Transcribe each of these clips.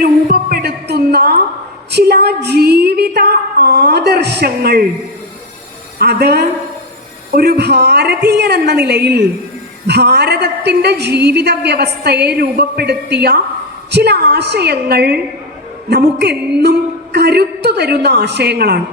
രൂപപ്പെടുത്തുന്ന ചില ജീവിത ആദർശങ്ങൾ. അത് ഒരു ഭാരതീയൻ എന്ന നിലയിൽ ഭാരതത്തിന്റെ ജീവിത വ്യവസ്ഥയെ രൂപപ്പെടുത്തിയ ചില ആശയങ്ങൾ നമുക്കെന്നും കരുത്തു തരുന്ന ആശയങ്ങളാണ്.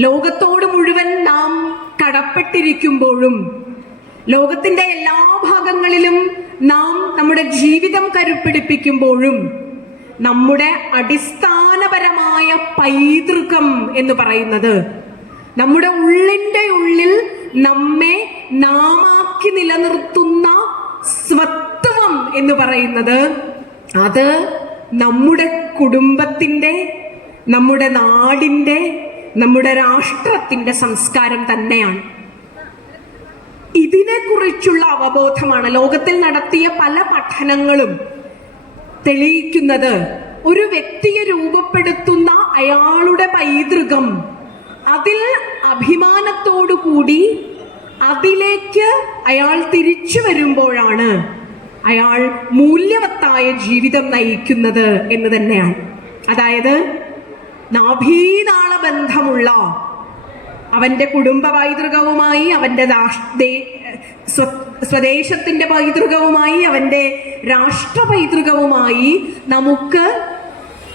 ലോകത്തോട് മുഴുവൻ നാം കടപ്പെട്ടിരിക്കുമ്പോഴും ലോകത്തിന്റെ എല്ലാ ഭാഗങ്ങളിലും നാം നമ്മുടെ ജീവിതം കരുപ്പിടിപ്പിക്കുമ്പോഴും നമ്മുടെ അടിസ്ഥാനപരമായ പൈതൃകം എന്ന് പറയുന്നത്. നമ്മുടെ ഉള്ളിന്റെ ഉള്ളിൽ നമ്മെ നാമാക്കി നിലനിർത്തുന്ന സ്വത്വം എന്ന് പറയുന്നത് അത് നമ്മുടെ കുടുംബത്തിന്റെ നമ്മുടെ നാടിന്റെ നമ്മുടെ രാഷ്ട്രത്തിന്റെ സംസ്കാരം തന്നെയാണ്. ഇതിനെക്കുറിച്ചുള്ള അവബോധമാണ്. ലോകത്തിൽ നടത്തിയ പല പഠനങ്ങളും തെളിയിക്കുന്നത് ഒരു വ്യക്തിയെ രൂപപ്പെടുത്തുന്ന അയാളുടെ പൈതൃകം. അതിൽ അഭിമാനത്തോടു കൂടി അതിലേക്ക് അയാൾ തിരിച്ചു വരുമ്പോഴാണ് അയാൾ മൂല്യവത്തായ ജീവിതം നയിക്കുന്നത് എന്ന് തന്നെയാണ്. അതായത് നാഭീനാള ബന്ധമുള്ള അവന്റെ കുടുംബ പൈതൃകവുമായി ദേ- സ്വ- സ്വദേശത്തിന്റെ പൈതൃകവുമായി അവന്റെ രാഷ്ട്ര പൈതൃകവുമായി നമുക്ക്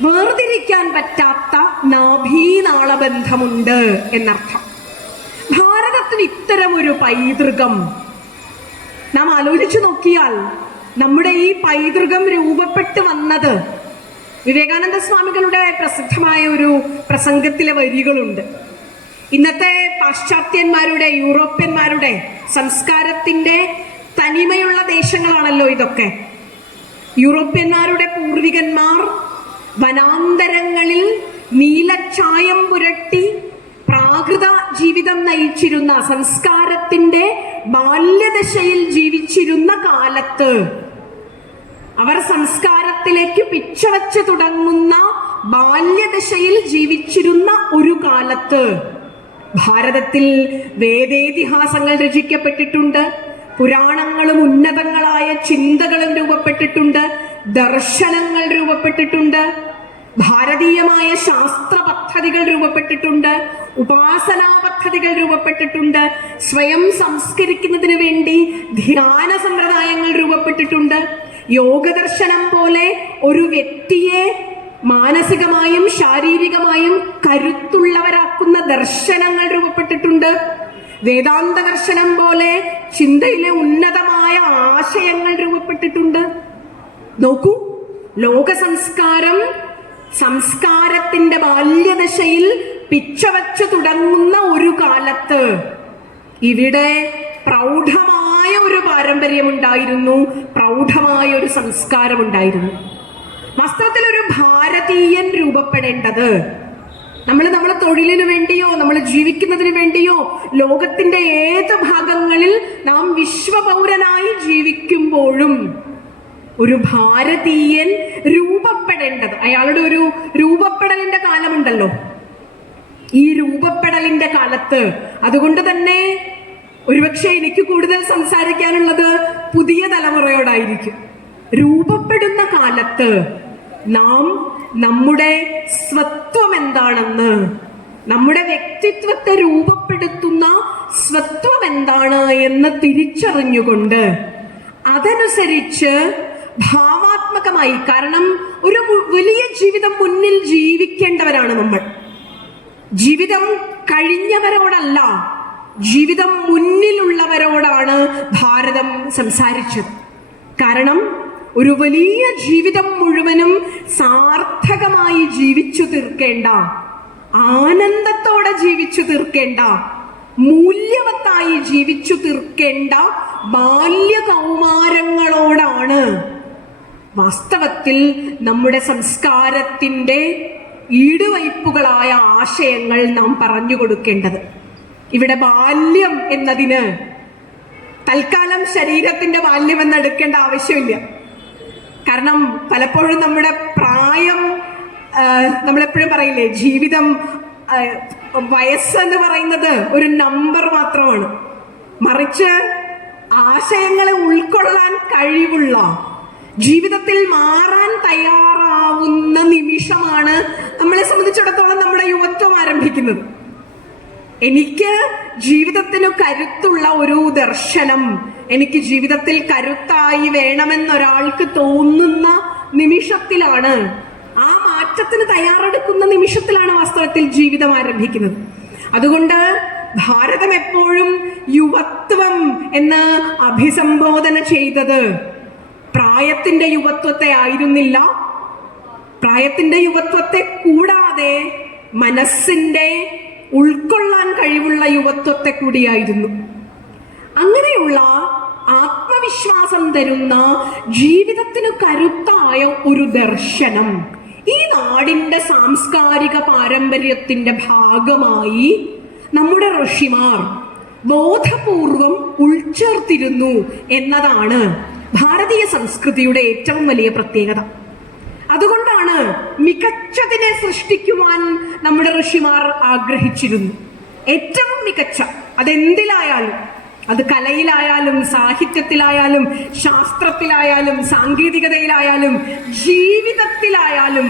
വേർതിരിക്കാൻ പറ്റാത്ത നാഭീനാള ബന്ധമുണ്ട് എന്നർത്ഥം. ഭാരതത്തിന് ഇത്തരമൊരു പൈതൃകം നാം ആലോചിച്ചു നോക്കിയാൽ നമ്മുടെ ഈ പൈതൃകം രൂപപ്പെട്ട് വന്നത് വിവേകാനന്ദ സ്വാമികളുടെ പ്രസിദ്ധമായ ഒരു പ്രസംഗത്തിലെ വരികളുണ്ട്. ഇന്നത്തെ പാശ്ചാത്യന്മാരുടെ യൂറോപ്യന്മാരുടെ സംസ്കാരത്തിന്റെ തനിമയുള്ള ദേശങ്ങളാണല്ലോ ഇതൊക്കെ. യൂറോപ്യന്മാരുടെ പൂർവികന്മാർ വനാന്തരങ്ങളിൽ നീലച്ചായം പുരട്ടി പ്രാകൃത ജീവിതം നയിച്ചിരുന്ന സംസ്കാരത്തിന്റെ ബാല്യദശയിൽ ജീവിച്ചിരുന്ന കാലത്ത് അവർ സംസ്കാരത്തിലേക്ക് പിച്ചവച്ച് തുടങ്ങുന്ന ബാല്യദശയിൽ ജീവിച്ചിരുന്ന ഒരു കാലത്ത് ഭാരതത്തിൽ വേദേതിഹാസങ്ങൾ രചിക്കപ്പെട്ടിട്ടുണ്ട്. പുരാണങ്ങളും ഉന്നതങ്ങളായ ചിന്തകളും രൂപപ്പെട്ടിട്ടുണ്ട്. ദർശനങ്ങൾ രൂപപ്പെട്ടിട്ടുണ്ട്. ഭാരതീയമായ ശാസ്ത്ര പദ്ധതികൾ രൂപപ്പെട്ടിട്ടുണ്ട്. ഉപാസനാ പദ്ധതികൾ രൂപപ്പെട്ടിട്ടുണ്ട്. സ്വയം സംസ്കരിക്കുന്നതിന് വേണ്ടി ധ്യാന സമ്പ്രദായങ്ങൾ രൂപപ്പെട്ടിട്ടുണ്ട്. യോഗദർശനം പോലെ ഒരു വ്യക്തിയെ മാനസികമായും ശാരീരികമായും കരുത്തുള്ളവരാക്കുന്ന ദർശനങ്ങൾ രൂപപ്പെട്ടിട്ടുണ്ട്. വേദാന്ത ദർശനം പോലെ ചിന്തയിലെ ഉന്നതമായ ആശയങ്ങൾ രൂപപ്പെട്ടിട്ടുണ്ട്. നോക്കൂ ലോക സംസ്കാരം സംസ്കാരത്തിന്റെ ബാല്യദശയിൽ പിച്ചവച്ചു തുടങ്ങുന്ന ഒരു കാലത്ത് ഇവിടെ പ്രൗഢമായ ഒരു പാരമ്പര്യമുണ്ടായിരുന്നു പ്രൗഢമായ ഒരു സംസ്കാരമുണ്ടായിരുന്നു. വസ്ത്രത്തിൽ ഒരു ഭാരതീയൻ രൂപപ്പെടേണ്ടത്. നമ്മൾ നമ്മളെ തൊഴിലിനു വേണ്ടിയോ നമ്മൾ ജീവിക്കുന്നതിന് വേണ്ടിയോ ലോകത്തിന്റെ ഏത് ഭാഗങ്ങളിൽ നാം വിശ്വപൗരനായി ജീവിക്കുമ്പോഴും ഒരു ഭാരതീയൻ രൂപപ്പെടേണ്ടത്. അയാളുടെ ഒരു രൂപപ്പെടലിന്റെ കാലമുണ്ടല്ലോ. ഈ രൂപപ്പെടലിന്റെ കാലത്ത് അതുകൊണ്ട് തന്നെ ഒരുപക്ഷെ എനിക്ക് കൂടുതൽ സംസാരിക്കാനുള്ളത് പുതിയ തലമുറയോടായിരിക്കും. രൂപപ്പെടുന്ന കാലത്ത് നാം നമ്മുടെ സ്വത്വം എന്താണെന്ന് നമ്മുടെ വ്യക്തിത്വത്തെ രൂപപ്പെടുത്തുന്ന സ്വത്വം എന്താണ് എന്ന് തിരിച്ചറിഞ്ഞുകൊണ്ട് അതനുസരിച്ച് ഭാവാത്മകമായി കാരണം ഒരു വലിയ ജീവിതം മുന്നിൽ ജീവിക്കേണ്ടവരാണ് നമ്മൾ. ജീവിതം കഴിഞ്ഞവരോടല്ല ജീവിതം മുന്നിലുള്ളവരോടാണ് ഭാരതം സംസാരിച്ചത്. കാരണം ഒരു വലിയ ജീവിതം മുഴുവനും സാർത്ഥകമായി ജീവിച്ചു തീർക്കേണ്ട ആനന്ദത്തോടെ ജീവിച്ചു തീർക്കേണ്ട മൂല്യവത്തായി ജീവിച്ചു തീർക്കേണ്ട ബാല്യകൗമാരങ്ങളോടാണ് വാസ്തവത്തിൽ നമ്മുടെ സംസ്കാരത്തിന്റെ ഈടുവയ്പ്പുകളായ ആശയങ്ങൾ നാം പറഞ്ഞു കൊടുക്കേണ്ടത്. ഇവിടെ ബാല്യം എന്നതിന് തൽക്കാലം ശരീരത്തിന്റെ ബാല്യം എന്ന് എടുക്കേണ്ട ആവശ്യമില്ല. കാരണം പലപ്പോഴും നമ്മുടെ പ്രായം നമ്മളെപ്പോഴും പറയില്ലേ ജീവിതം വയസ്സെന്ന് പറയുന്നത് ഒരു നമ്പർ മാത്രമാണ്. മറിച്ച് ആശയങ്ങളെ ഉൾക്കൊള്ളാൻ കഴിവുള്ള ജീവിതത്തിൽ മാറാൻ തയ്യാറാവുന്ന നിമിഷമാണ് നമ്മളെ സംബന്ധിച്ചിടത്തോളം നമ്മുടെ യുവത്വം ആരംഭിക്കുന്നത്. എനിക്ക് ജീവിതത്തിന് കരുത്തുള്ള ഒരു ദർശനം എനിക്ക് ജീവിതത്തിൽ കരുത്തായി വേണമെന്നൊരാൾക്ക് തോന്നുന്ന നിമിഷത്തിലാണ് ആ മാറ്റത്തിന് തയ്യാറെടുക്കുന്ന നിമിഷത്തിലാണ് വാസ്തവത്തിൽ ജീവിതം ആരംഭിക്കുന്നത്. അതുകൊണ്ട് ഭാരതം എപ്പോഴും യുവത്വം എന്ന് അഭിസംബോധന ചെയ്തത് പ്രായത്തിന്റെ യുവത്വത്തെ ആയിരുന്നില്ല. പ്രായത്തിന്റെ യുവത്വത്തെ കൂടാതെ മനസ്സിന്റെ ഉൾക്കൊള്ളാൻ കഴിവുള്ള യുവത്വത്തെ കൂടിയായിരുന്നു. അങ്ങനെയുള്ള ആത്മവിശ്വാസം തരുന്ന ജീവിതത്തിന് കരുത്തായ ഒരു ദർശനം. ഈ നാടിന്റെ സാംസ്കാരിക പാരമ്പര്യത്തിന്റെ ഭാഗമായി നമ്മുടെ ഋഷിമാർ ബോധപൂർവം ഉൾച്ചേർത്തിരുന്നു എന്നതാണ് ഭാരതീയ സംസ്കൃതിയുടെ ഏറ്റവും വലിയ പ്രത്യേകത. അതുകൊണ്ടാണ് മികച്ചതിനെ സൃഷ്ടിക്കുവാൻ നമ്മുടെ ഋഷിമാർ ആഗ്രഹിച്ചിരുന്നു ഏറ്റവും മികച്ച അതെന്തിലായാലും അത് കലയിലായാലും സാഹിത്യത്തിലായാലും ശാസ്ത്രത്തിലായാലും സാങ്കേതികതയിലായാലും ജീവിതത്തിലായാലും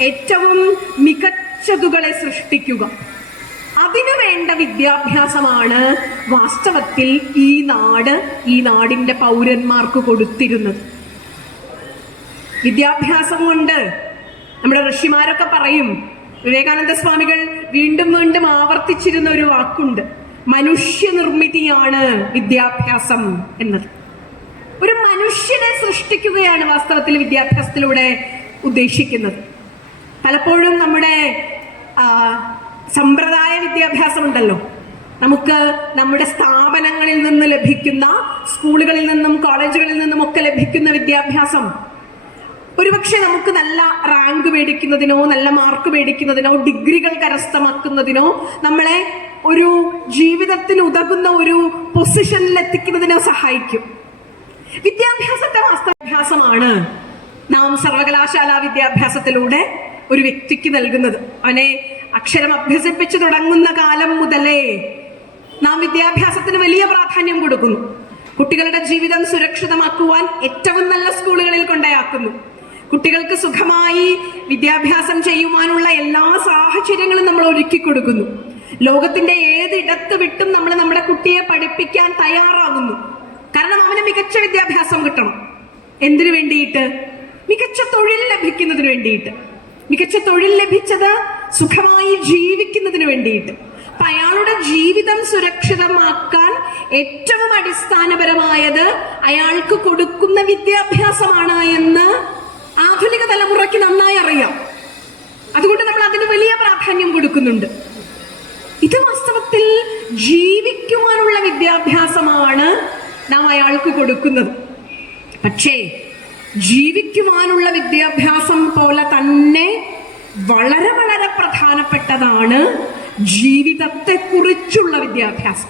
ഏറ്റവും മികച്ചതുകളെ സൃഷ്ടിക്കുക. അതിനു വേണ്ട വിദ്യാഭ്യാസമാണ് വാസ്തവത്തിൽ ഈ നാട് ഈ നാടിന്റെ പൗരന്മാർക്ക് കൊടുത്തിരുന്നത്. വിദ്യാഭ്യാസം കൊണ്ട് നമ്മുടെ ഋഷിമാരൊക്കെ പറയും വിവേകാനന്ദ സ്വാമികൾ വീണ്ടും വീണ്ടും ആവർത്തിച്ചിരുന്ന ഒരു വാക്കുണ്ട്. മനുഷ്യനിർമ്മിതിയാണ് വിദ്യാഭ്യാസം എന്നത്. ഒരു മനുഷ്യനെ സൃഷ്ടിക്കുകയാണ് വാസ്തവത്തിൽ വിദ്യാഭ്യാസത്തിലൂടെ ഉദ്ദേശിക്കുന്നത്. പലപ്പോഴും നമ്മുടെ സമ്പ്രദായ വിദ്യാഭ്യാസം ഉണ്ടല്ലോ നമുക്ക് നമ്മുടെ സ്ഥാപനങ്ങളിൽ നിന്ന് ലഭിക്കുന്ന സ്കൂളുകളിൽ നിന്നും കോളേജുകളിൽ നിന്നും ഒക്കെ ലഭിക്കുന്ന വിദ്യാഭ്യാസം. ഒരുപക്ഷെ നമുക്ക് നല്ല റാങ്ക് മേടിക്കുന്നതിനോ നല്ല മാർക്ക് മേടിക്കുന്നതിനോ ഡിഗ്രികൾ കരസ്ഥമാക്കുന്നതിനോ നമ്മളെ ഒരു ജീവിതത്തിൽ ഉതകുന്ന ഒരു പൊസിഷനിൽ എത്തിക്കുന്നതിനോ സഹായിക്കും. വിദ്യാഭ്യാസത്തെ വാസ്തവാഭ്യാസമാണ്. നാം സർവകലാശാല വിദ്യാഭ്യാസത്തിലൂടെ ഒരു വ്യക്തിക്ക് നൽകുന്നത്. അവനെ അക്ഷരം അഭ്യസിപ്പിച്ചു തുടങ്ങുന്ന കാലം മുതലേ നാം വിദ്യാഭ്യാസത്തിന് വലിയ പ്രാധാന്യം കൊടുക്കുന്നു. കുട്ടികളുടെ ജീവിതം സുരക്ഷിതമാക്കുവാൻ ഏറ്റവും നല്ല സ്കൂളുകളിൽ കൊണ്ടയാക്കുന്നു. കുട്ടികൾക്ക് സുഖമായി വിദ്യാഭ്യാസം ചെയ്യുവാനുള്ള എല്ലാ സാഹചര്യങ്ങളും നമ്മൾ ഒരുക്കി കൊടുക്കുന്നു ലോകത്തിന്റെ ഏതിടത്ത് വിട്ടും നമ്മൾ നമ്മുടെ കുട്ടിയെ പഠിപ്പിക്കാൻ തയ്യാറാകുന്നു. കാരണം അവന് മികച്ച വിദ്യാഭ്യാസം കിട്ടണം. എന്തിനു വേണ്ടിയിട്ട്? മികച്ച തൊഴിൽ ലഭിക്കുന്നതിന് വേണ്ടിയിട്ട്. മികച്ച തൊഴിൽ ലഭിച്ചത് സുഖമായി ജീവിക്കുന്നതിന് വേണ്ടിയിട്ട്. അപ്പൊ അയാളുടെ ജീവിതം സുരക്ഷിതമാക്കാൻ ഏറ്റവും അടിസ്ഥാനപരമായത് അയാൾക്ക് കൊടുക്കുന്ന വിദ്യാഭ്യാസമാണ് എന്ന് ആധുനിക തലമുറയ്ക്ക് നന്നായി അറിയാം. അതുകൊണ്ട് നമ്മൾ അതിന് വലിയ പ്രാധാന്യം കൊടുക്കുന്നുണ്ട്. ഇത് വാസ്തവത്തിൽ ജീവിക്കുവാനുള്ള വിദ്യാഭ്യാസമാണ് നാം അയാൾക്ക് കൊടുക്കുന്നത്. പക്ഷേ ജീവിക്കുവാനുള്ള വിദ്യാഭ്യാസം പോലെ തന്നെ വളരെ വളരെ പ്രധാനപ്പെട്ടതാണ് ജീവിതത്തെക്കുറിച്ചുള്ള വിദ്യാഭ്യാസം.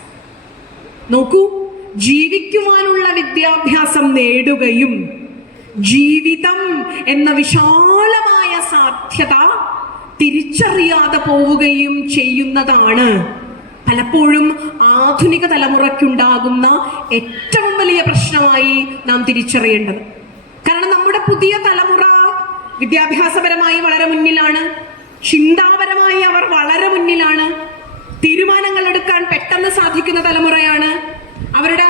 നോക്കൂ ജീവിക്കുവാനുള്ള വിദ്യാഭ്യാസം നേടുകയും ജീവിതം എന്ന വിശാലമായ സാധ്യത തിരിച്ചറിയാതെ പോവുകയും ചെയ്യുന്നതാണ്. പലപ്പോഴും ആധുനിക തലമുറയ്ക്കുണ്ടാകുന്ന ഏറ്റവും വലിയ പ്രശ്നമായി നാം തിരിച്ചറിയേണ്ടത്. കാരണം നമ്മുടെ പുതിയ തലമുറ വിദ്യാഭ്യാസപരമായി വളരെ മുന്നിലാണ്. ചിന്താപരമായി അവർ വളരെ മുന്നിലാണ്. തീരുമാനങ്ങൾ എടുക്കാൻ പെട്ടെന്ന് സാധിക്കുന്ന തലമുറയാണ്. അവരുടെ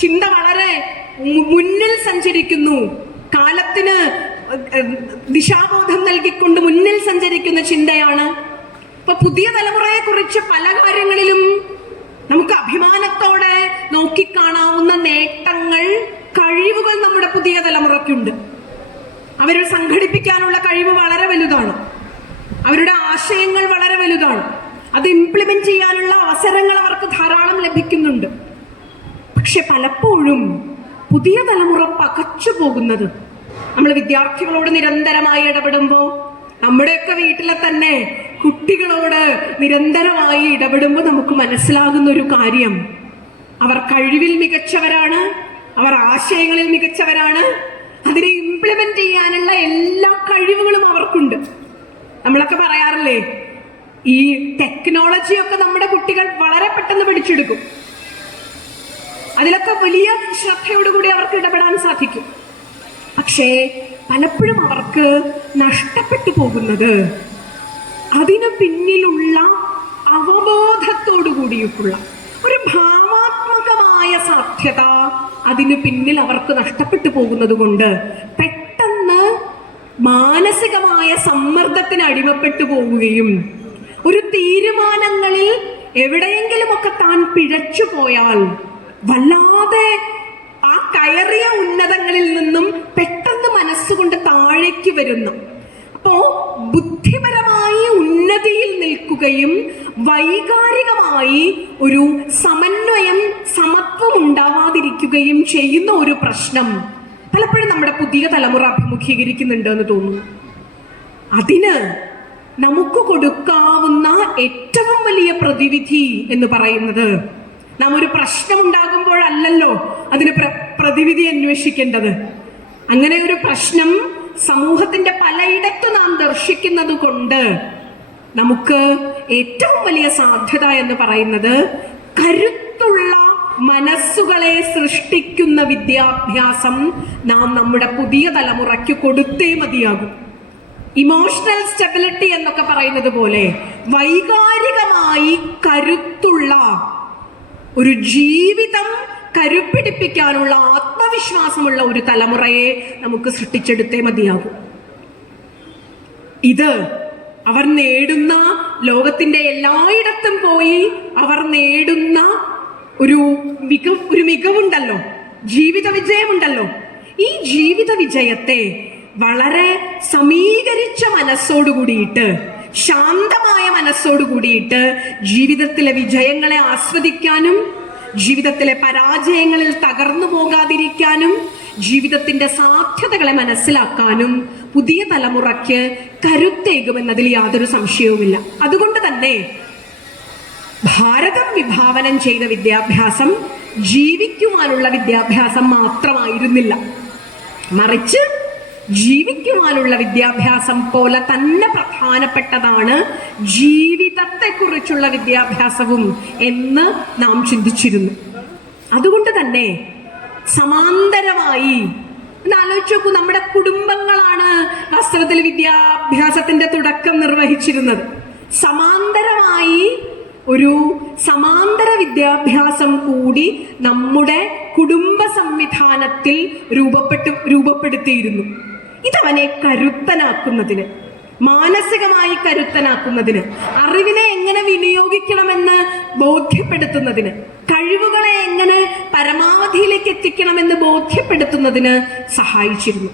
ചിന്ത വളരെ മുന്നിൽ സഞ്ചരിക്കുന്നു. കാലത്തിന് ദിശാബോധം നൽകിക്കൊണ്ട് മുന്നിൽ സഞ്ചരിക്കുന്ന ചിന്തയാണ്. ഇപ്പൊ പുതിയ തലമുറയെ കുറിച്ച് പല കാര്യങ്ങളിലും നമുക്ക് അഭിമാനത്തോടെ നോക്കിക്കാണാവുന്ന നേട്ടങ്ങൾ കഴിവുകൾ നമ്മുടെ പുതിയ തലമുറയ്ക്കുണ്ട്. അവരെ സംഘടിപ്പിക്കാനുള്ള കഴിവ് വളരെ വലുതാണ്. അവരുടെ ആശയങ്ങൾ വളരെ വലുതാണ്. അത് ഇംപ്ലിമെന്റ് ചെയ്യാനുള്ള അവസരങ്ങൾ അവർക്ക് ധാരാളം ലഭിക്കുന്നുണ്ട്. പക്ഷെ പലപ്പോഴും പുതിയ തലമുറ പകച്ചു പോകുന്നത് നമ്മൾ വിദ്യാർത്ഥികളോട് നിരന്തരമായി ഇടപെടുമ്പോൾ നമ്മുടെയൊക്കെ വീട്ടിലെ തന്നെ കുട്ടികളോട് നിരന്തരമായി ഇടപെടുമ്പോൾ നമുക്ക് മനസ്സിലാകുന്ന ഒരു കാര്യം. അവർ കഴിവിൽ മികച്ചവരാണ് അവർ ആശയങ്ങളിൽ മികച്ചവരാണ്. അതിനെ ഇംപ്ലിമെന്റ് ചെയ്യാനുള്ള എല്ലാ കഴിവുകളും അവർക്കുണ്ട്. നമ്മളൊക്കെ പറയാറില്ലേ ഈ ടെക്നോളജിയൊക്കെ നമ്മുടെ കുട്ടികൾ വളരെ പെട്ടെന്ന് പിടിച്ചെടുക്കും അതിലൊക്കെ വലിയ ശ്രദ്ധയോടുകൂടി അവർക്ക് ഇടപെടാൻ സാധിക്കും. പക്ഷേ പലപ്പോഴും അവർക്ക് നഷ്ടപ്പെട്ടു പോകുന്നത് അതിനു പിന്നിലുള്ള അവബോധത്തോടു കൂടിയിട്ടുള്ള ഒരു ഭാവാത്മകമായ സാധ്യത അതിനു പിന്നിൽ അവർക്ക് നഷ്ടപ്പെട്ടു പോകുന്നത് കൊണ്ട് പെട്ടെന്ന് മാനസികമായ സമ്മർദ്ദത്തിന് അടിമപ്പെട്ടു പോവുകയും ഒരു തീരുമാനങ്ങളിൽ എവിടെയെങ്കിലുമൊക്കെ താൻ പിഴച്ചു പോയാൽ വല്ലാതെ കയറിയ ഉന്നതങ്ങളിൽ നിന്നും പെട്ടെന്ന് മനസ്സുകൊണ്ട് താഴേക്ക് വരുന്നു. അപ്പോ ബുദ്ധിപരമായി ഉന്നതിയിൽ നിൽക്കുകയും വൈകാരികമായി ഒരു സമന്വയം സമത്വം ഉണ്ടാവാതിരിക്കുകയും ചെയ്യുന്ന ഒരു പ്രശ്നം പലപ്പോഴും നമ്മുടെ പുതിയ തലമുറ അഭിമുഖീകരിക്കുന്നുണ്ട് എന്ന് തോന്നുന്നു. അതിന് നമുക്ക് കൊടുക്കാവുന്ന ഏറ്റവും വലിയ പ്രതിവിധി എന്ന് പറയുന്നത് നാം ഒരു പ്രശ്നം ഉണ്ടാകുമ്പോഴല്ലോ അതിന് പ്രതിവിധി അന്വേഷിക്കേണ്ടത്? അങ്ങനെ ഒരു പ്രശ്നം സമൂഹത്തിന്റെ പലയിടത്തു നാം ദർശിക്കുന്നത് കൊണ്ട് നമുക്ക് ഏറ്റവും വലിയ സാധ്യത എന്ന് പറയുന്നത് കരുത്തുള്ള മനസ്സുകളെ സൃഷ്ടിക്കുന്ന വിദ്യാഭ്യാസം നാം നമ്മുടെ പുതിയ തലമുറയ്ക്ക് കൊടുത്തേ മതിയാകും. ഇമോഷണൽ സ്റ്റെബിലിറ്റി എന്നൊക്കെ പറയുന്നത് പോലെ വൈകാരികമായി കരുത്തുള്ള ഒരു ജീവിതം കരുപ്പിടിപ്പിക്കാനുള്ള ആത്മവിശ്വാസമുള്ള ഒരു തലമുറയെ നമുക്ക് സൃഷ്ടിച്ചെടുത്തേ മതിയാകും. ഇത് അവർ നേടുന്ന ലോകത്തിന്റെ എല്ലായിടത്തും പോയി അവർ നേടുന്ന ഒരു മികവ് ഒരു മികവുണ്ടല്ലോ. ജീവിത വിജയമുണ്ടല്ലോ. ഈ ജീവിത വിജയത്തെ വളരെ സമീകരിച്ച മനസ്സോടു കൂടിയിട്ട് ശാന്തമായ മനസ്സോടു കൂടിയിട്ട് ജീവിതത്തിലെ വിജയങ്ങളെ ആസ്വദിക്കാനും ജീവിതത്തിലെ പരാജയങ്ങളിൽ തകർന്നു പോകാതിരിക്കാനും ജീവിതത്തിന്റെ സാധ്യതകളെ മനസ്സിലാക്കാനും പുതിയ തലമുറയ്ക്ക് കരുത്തേകുമെന്നതിൽ യാതൊരു സംശയവുമില്ല. അതുകൊണ്ട് തന്നെ ഭാരതം വിഭാവനം ചെയ്ത വിദ്യാഭ്യാസം ജീവിക്കുവാനുള്ള വിദ്യാഭ്യാസം മാത്രമായിരുന്നില്ല. മറിച്ച് ജീവിക്കുവാനുള്ള വിദ്യാഭ്യാസം പോലെ തന്നെ പ്രധാനപ്പെട്ടതാണ് ജീവിതത്തെക്കുറിച്ചുള്ള വിദ്യാഭ്യാസവും എന്ന് നാം ചിന്തിച്ചിരുന്നു. അതുകൊണ്ട് തന്നെ സമാന്തരമായി ആലോചിച്ച് നോക്കൂ നമ്മുടെ കുടുംബങ്ങളാണ് വസ്ത്രത്തിൽ വിദ്യാഭ്യാസത്തിന്റെ തുടക്കം നിർവഹിച്ചിരുന്നത്. സമാന്തരമായി ഒരു സമാന്തര വിദ്യാഭ്യാസം കൂടി നമ്മുടെ കുടുംബ സംവിധാനത്തിൽ രൂപപ്പെട്ടു രൂപപ്പെടുത്തിയിരുന്നു. ഇതവനെ കരുത്തനാക്കുന്നതിന് മാനസികമായി കരുത്തനാക്കുന്നതിന് അറിവിനെ എങ്ങനെ വിനിയോഗിക്കണമെന്ന് ബോധ്യപ്പെടുത്തുന്നതിന് കഴിവുകളെ എങ്ങനെ പരമാവധിയിലേക്ക് എത്തിക്കണമെന്ന് ബോധ്യപ്പെടുത്തുന്നതിന് സഹായിച്ചിരുന്നു.